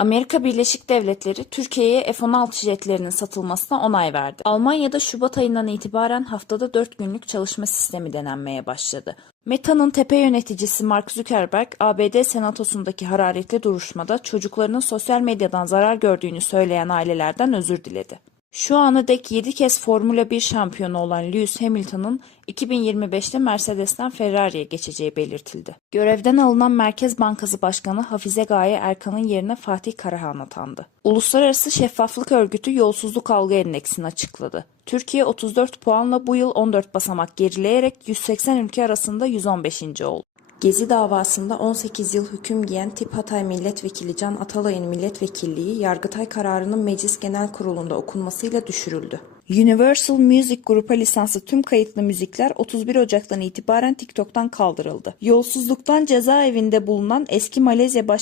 Amerika Birleşik Devletleri Türkiye'ye F-16 jetlerinin satılmasına onay verdi. Almanya'da Şubat ayından itibaren haftada 4 günlük çalışma sistemi denenmeye başladı. Meta'nın tepe yöneticisi Mark Zuckerberg, ABD Senatosu'ndaki hararetli duruşmada çocuklarının sosyal medyadan zarar gördüğünü söyleyen ailelerden özür diledi. Şu ana dek 7 kez Formula 1 şampiyonu olan Lewis Hamilton'ın 2025'te Mercedes'ten Ferrari'ye geçeceği belirtildi. Görevden alınan Merkez Bankası Başkanı Hafize Gaye Erkan'ın yerine Fatih Karahan atandı. Uluslararası Şeffaflık Örgütü yolsuzluk algı endeksini açıkladı. Türkiye 34 puanla bu yıl 14 basamak gerileyerek 180 ülke arasında 115. oldu. Gezi davasında 18 yıl hüküm giyen Tip Hatay Milletvekili Can Atalay'ın milletvekilliği Yargıtay kararının Meclis Genel Kurulu'nda okunmasıyla düşürüldü. Universal Music Group'a lisanslı tüm kayıtlı müzikler 31 Ocak'tan itibaren TikTok'tan kaldırıldı. Yolsuzluktan cezaevinde bulunan eski Malezya Başbakanı